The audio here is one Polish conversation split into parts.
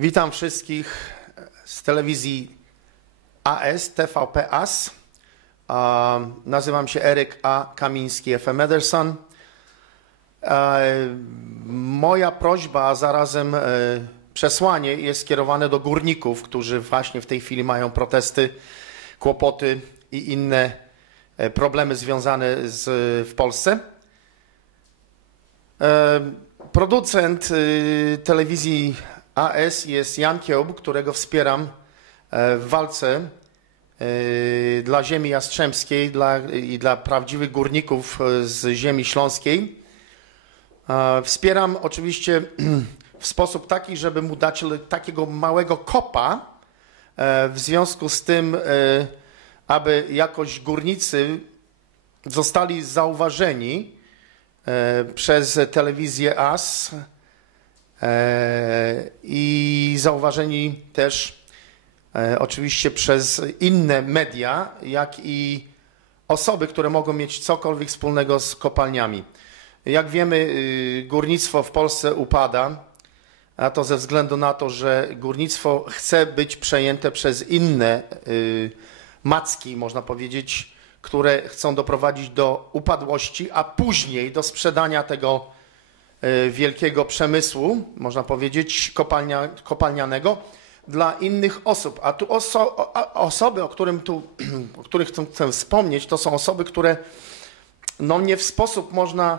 Witam wszystkich z telewizji AS, TVP AS. Nazywam się Eryk A. Kamiński, FM Ederson. E, Moja prośba, a zarazem e, przesłanie jest skierowane do górników, którzy właśnie w tej chwili mają protesty, kłopoty i inne e, problemy związane z, w Polsce. Producent y, telewizji AS jest Jan Kiełb, którego wspieram e, w walce y, dla ziemi jastrzębskiej dla, i dla prawdziwych górników e, z ziemi śląskiej. E, Wspieram oczywiście w sposób taki, żeby mu dać takiego małego kopa e, w związku z tym, e, aby jakoś górnicy zostali zauważeni e, przez telewizję AS e, i zauważeni też e, oczywiście przez inne media, jak i osoby, które mogą mieć cokolwiek wspólnego z kopalniami. Jak wiemy, y, górnictwo w Polsce upada, a to ze względu na to, że górnictwo chce być przejęte przez inne y, macki, można powiedzieć, które chcą doprowadzić do upadłości, a później do sprzedania tego wielkiego przemysłu, można powiedzieć, kopalnia, kopalnianego dla innych osób. A tu oso, osoby, o, tu, o których chcę, chcę wspomnieć, to są osoby, które no nie w sposób można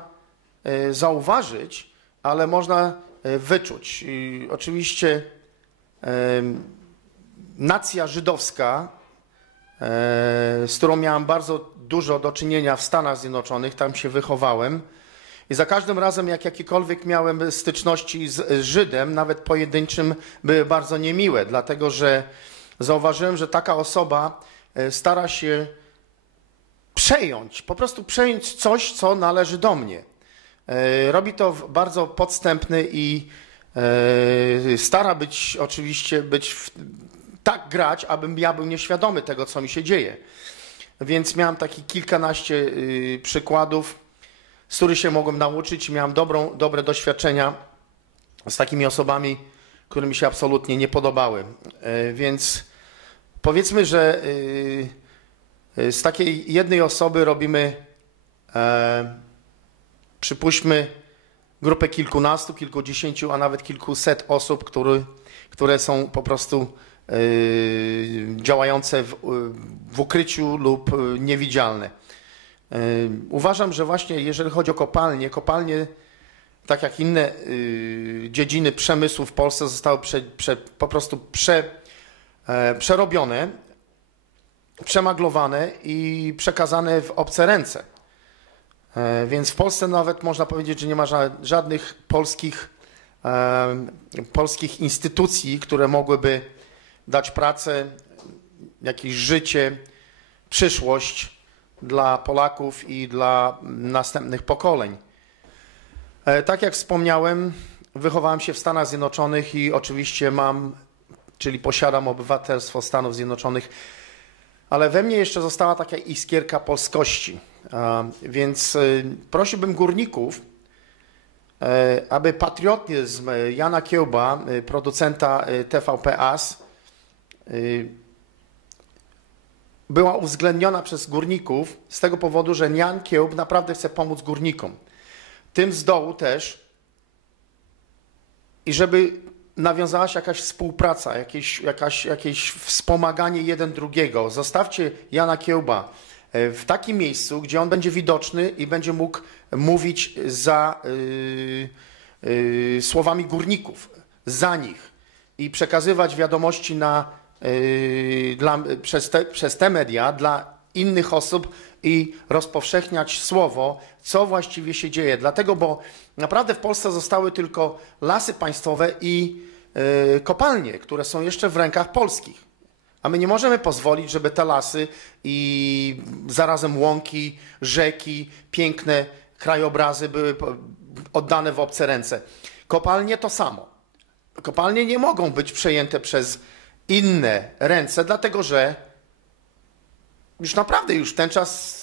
e, zauważyć, ale można e, wyczuć. I oczywiście nacja żydowska, e, z którą miałem bardzo dużo do czynienia w Stanach Zjednoczonych, tam się wychowałem. I za każdym razem, jak jakiekolwiek miałem styczności z Żydem, nawet pojedynczym, były bardzo niemiłe, dlatego że zauważyłem, że taka osoba e, stara się przejąć, po prostu przejąć coś, co należy do mnie. E, Robi to w bardzo podstępny i e, stara być oczywiście być w, tak grać, abym ja był nieświadomy tego, co mi się dzieje. Więc miałem taki kilkanaście y, przykładów, z których się mogłem nauczyć. Miałem dobrą, dobre doświadczenia z takimi osobami, które mi się absolutnie nie podobały. E, Więc powiedzmy, że y, y, z takiej jednej osoby robimy, e, przypuśćmy, grupę kilkunastu, kilkudziesięciu, a nawet kilkuset osób, który, które są po prostu działające w, w ukryciu lub niewidzialne. Uważam, że właśnie jeżeli chodzi o kopalnie, kopalnie, tak jak inne y, dziedziny przemysłu w Polsce zostały prze, prze, po prostu prze, e, przerobione, przemaglowane i przekazane w obce ręce. E, Więc w Polsce nawet można powiedzieć, że nie ma ża- żadnych polskich, polskich instytucji, które mogłyby dać pracę, jakieś życie, przyszłość dla Polaków i dla następnych pokoleń. E, Tak jak wspomniałem, wychowałem się w Stanach Zjednoczonych i oczywiście mam, czyli posiadam obywatelstwo Stanów Zjednoczonych, ale we mnie jeszcze została taka iskierka polskości. E, Więc e, prosiłbym górników, aby patriotyzm Jana Kiełba, producenta TVP AS, była uwzględniona przez górników z tego powodu, że Jan Kiełb naprawdę chce pomóc górnikom. Tym z dołu też i żeby nawiązała się jakaś współpraca, jakieś, jakaś, jakieś wspomaganie jeden drugiego. Zostawcie Jana Kiełba e, w takim miejscu, gdzie on będzie widoczny i będzie mógł mówić za y, y, słowami górników, za nich i przekazywać wiadomości na, dla, przez, te, przez te media dla innych osób i rozpowszechniać słowo, co właściwie się dzieje. Dlatego, bo naprawdę w Polsce zostały tylko lasy państwowe i y, kopalnie, które są jeszcze w rękach polskich. A my nie możemy pozwolić, żeby te lasy i zarazem łąki, rzeki, piękne krajobrazy były oddane w obce ręce. Kopalnie to samo. Kopalnie nie mogą być przejęte przez inne ręce, dlatego że już naprawdę już ten czas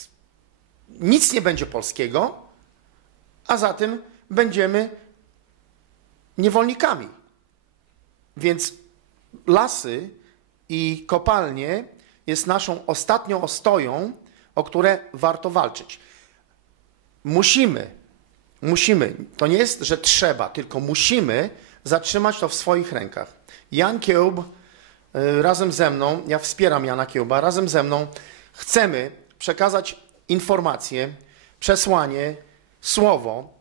nic nie będzie polskiego, a zatem będziemy niewolnikami. Więc lasy i kopalnie jest naszą ostatnią ostoją, o które warto walczyć. Musimy, musimy, to nie jest, że trzeba, tylko musimy zatrzymać to w swoich rękach. Jan Kiełb razem ze mną, ja wspieram Jana Kiełba, razem ze mną chcemy przekazać informacje, przesłanie, słowo,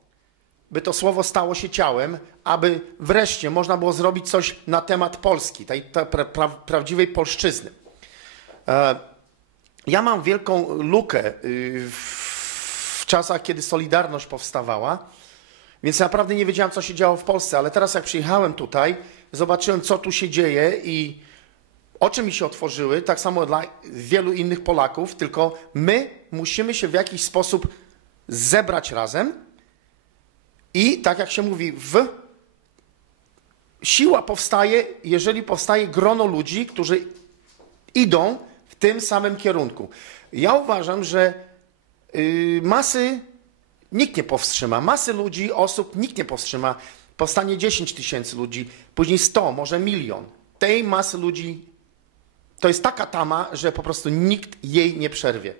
by to słowo stało się ciałem, aby wreszcie można było zrobić coś na temat Polski, tej, tej pra, pra, prawdziwej polszczyzny. E, ja mam wielką lukę y, w czasach, kiedy Solidarność powstawała, więc naprawdę nie wiedziałem, co się działo w Polsce, ale teraz jak przyjechałem tutaj, zobaczyłem, co tu się dzieje i oczy mi się otworzyły, tak samo dla wielu innych Polaków, tylko my musimy się w jakiś sposób zebrać razem i tak jak się mówi, w siła powstaje, jeżeli powstaje grono ludzi, którzy idą w tym samym kierunku. Ja uważam, że yy, masy nikt nie powstrzyma. Masy ludzi, osób nikt nie powstrzyma. Powstanie 10 tysięcy ludzi, później 100, może milion. Tej masy ludzi to jest taka tama, że po prostu nikt jej nie przerwie.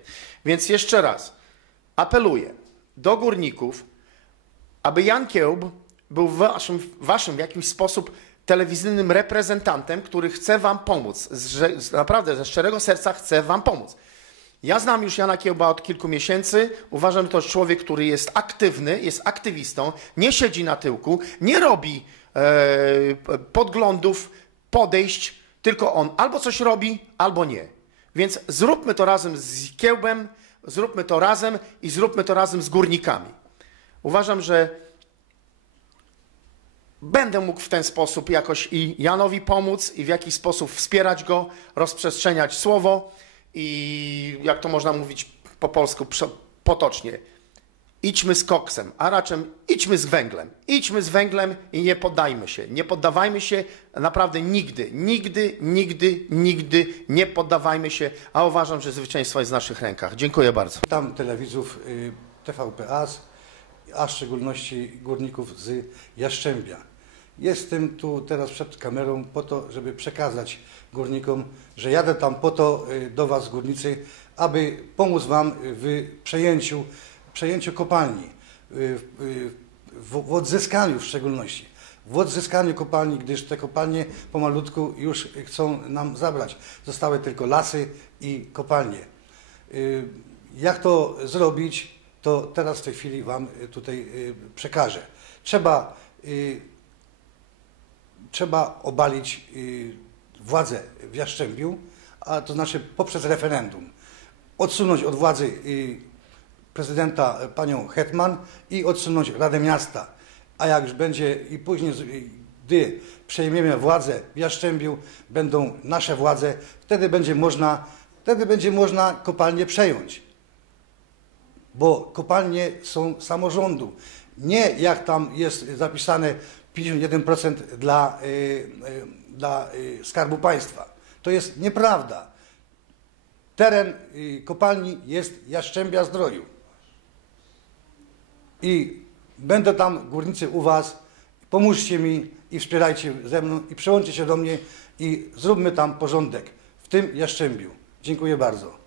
Więc jeszcze raz apeluję do górników, aby Jan Kiełb był waszym, waszym w jakiś sposób telewizyjnym reprezentantem, który chce wam pomóc. Z, naprawdę ze szczerego serca chce wam pomóc. Ja znam już Jana Kiełba od kilku miesięcy. Uważam, że to jest człowiek, który jest aktywny, jest aktywistą, nie siedzi na tyłku, nie robi e, podglądów, podejść, tylko on albo coś robi, albo nie. Więc zróbmy to razem z Kiełbem, zróbmy to razem i zróbmy to razem z górnikami. Uważam, że będę mógł w ten sposób jakoś i Janowi pomóc i w jakiś sposób wspierać go, rozprzestrzeniać słowo i jak to można mówić po polsku potocznie, idźmy z koksem, a raczej idźmy z węglem. Idźmy z węglem i nie poddajmy się. Nie poddawajmy się naprawdę nigdy, nigdy, nigdy, nigdy nie poddawajmy się, a uważam, że zwycięstwo jest w naszych rękach. Dziękuję bardzo. Witam telewidzów y, TVP AS, a w szczególności górników z Jaszczębia. Jestem tu teraz przed kamerą po to, żeby przekazać górnikom, że jadę tam po to y, do Was, górnicy, aby pomóc Wam w przejęciu, przejęciu kopalni, y, w, w odzyskaniu w szczególności. W odzyskaniu kopalni, gdyż te kopalnie pomalutku już chcą nam zabrać. Zostały tylko lasy i kopalnie. Jak to zrobić? to teraz w tej chwili Wam y, tutaj y, przekażę. Trzeba, y, trzeba obalić władzę w Jaszczębiu, a to znaczy poprzez referendum. Odsunąć od władzy prezydenta panią Hetman i odsunąć Radę Miasta. A jak już będzie i później, gdy przejmiemy władzę w Jaszczębiu, będą nasze władze, wtedy będzie można, wtedy będzie można kopalnię przejąć bo kopalnie są samorządu. Nie jak tam jest zapisane 51% dla, y, y, dla Skarbu Państwa. To jest nieprawda. Teren kopalni jest Jaszczębia Zdroju. I będę tam, górnicy, u Was. Pomóżcie mi i wspierajcie ze mną i przyłączcie się do mnie i zróbmy tam porządek w tym Jaszczębiu. Dziękuję bardzo.